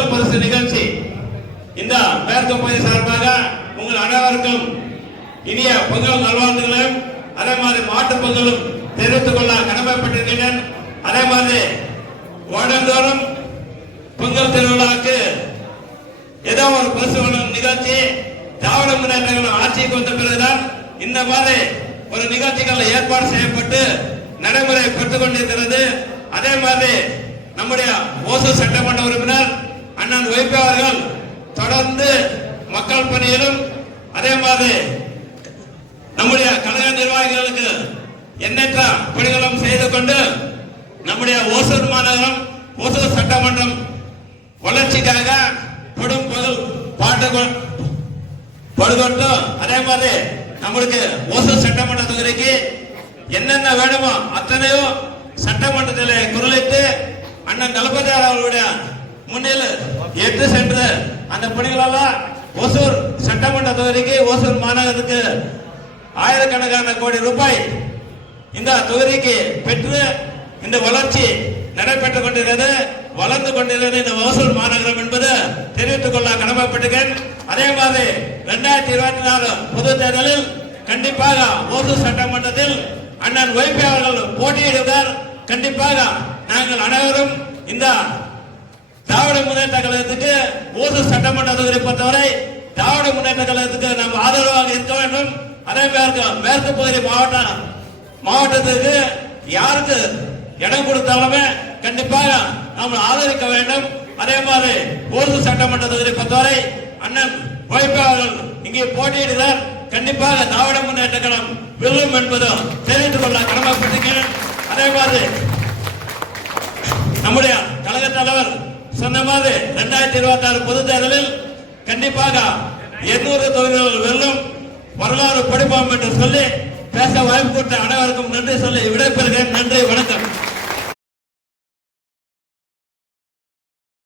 முதல் பரிசு நிகழ்ச்சி இந்த மேற்கு பகுதி சார்பாக உங்கள் அனைவருக்கும் இனிய பொங்கல் நல்வாழ்த்துகளையும் அதே மாதிரி மாட்டு பொங்கலும் தெரிவித்துக் கொள்ள கடமைப்பட்டிருக்கிறேன். அதே மாதிரி வருடந்தோறும் பொங்கல் திருவிழாவுக்கு ஏதோ ஒரு பரிசு வழங்கும் நிகழ்ச்சி திராவிட முன்னேற்ற ஆட்சிக்கு வந்த பிறகுதான் இந்த மாதிரி ஒரு நிகழ்ச்சிகள் ஏற்பாடு செய்யப்பட்டு நடைமுறை பெற்றுக் கொண்டிருக்கிறது. அதே மாதிரி நம்முடைய ஓசூர் சட்டமன்ற உறுப்பினர் அண்ணன் வைபி அவர்கள் தொடர்ந்து மக்கள் பணியிலும் அதே மாதிரி நம்முடைய கழக நிர்வாகிகளுக்கு எண்ணற்ற பணிகளும் செய்து கொண்டு நம்முடைய ஓசூர் மாநகரம் ஓசூர் சட்டமன்றம் வளர்ச்சிக்காக படும் படுகொட்டும் அதே மாதிரி நம்மளுக்கு ஓசூர் சட்டமன்ற தொகுதிக்கு என்னென்ன வேணுமோ அத்தனையோ சட்டமன்றத்தில் குரலிட்டு அண்ணன் தளபதி அவர்களுடைய முன்னில் எட்டு சென்று அந்த பணிகளெல்லாம் ஓசூர் சட்டமன்ற தொகுதிக்கு ஓசூர் மாநகரத்துக்கு ஆயிரக்கணக்கான கோடி ரூபாய் இந்த தொகுதிக்கு பெற்று இந்த வளர்ச்சி நடைபெற்றுக் கொண்டிருக்கிறது, வளர்ந்து கொண்டிருக்கிறது இந்த ஓசூர் மாநகரம் என்பது தெரிவித்துக் கொள்ள கடமைப்பட்டிருக்கேன். அதே மாதிரி 2024 பொது தேர்தலில் கண்டிப்பாக ஓசூர் சட்டமன்றத்தில் அண்ணன் வைபி அவர்கள் போட்டியிடுவார். கண்டிப்பாக நாங்கள் அனைவரும் இந்த திராவிட முன்னேற்ற கழகத்துக்கு ஓசூர் சட்டமன்ற தொகுதியை பொறுத்தவரை திராவிட முன்னேற்ற கழகத்துக்கு நாம் ஆதரவாக இருக்க வேண்டும். அதே மேற்கு பகுதி மாவட்டத்துக்கு யாருக்கு இடம் கொடுத்தாலுமே கண்டிப்பாக நாம் ஆதரிக்க வேண்டும். அதே மாதிரி ஓசூர் சட்டமன்ற தொகுதியை பொறுத்தவரை அண்ணன் வைபி அவர்கள் இங்கே போட்டியிடுகிறார். கண்டிப்பாக திராவிட முன்னேற்ற கழகம் வெல்லும் என்பதும் தெரிவித்துக் கொள்ள கடமைப்பட்டிருக்கிறேன். அதே மாதிரி நம்முடைய கழக தலைவர் சொன்ன மாதிரி 2026 பொது தேர்தலில் கண்டிப்பாக 800 தொகுதிகள் வெல்லும் வரலாறு படிப்போம் என்று சொல்லி பேச வாய்ப்பு கொடுத்த அனைவருக்கும் நன்றி சொல்லி விடைபெறுகிறேன். நன்றி, வணக்கம்.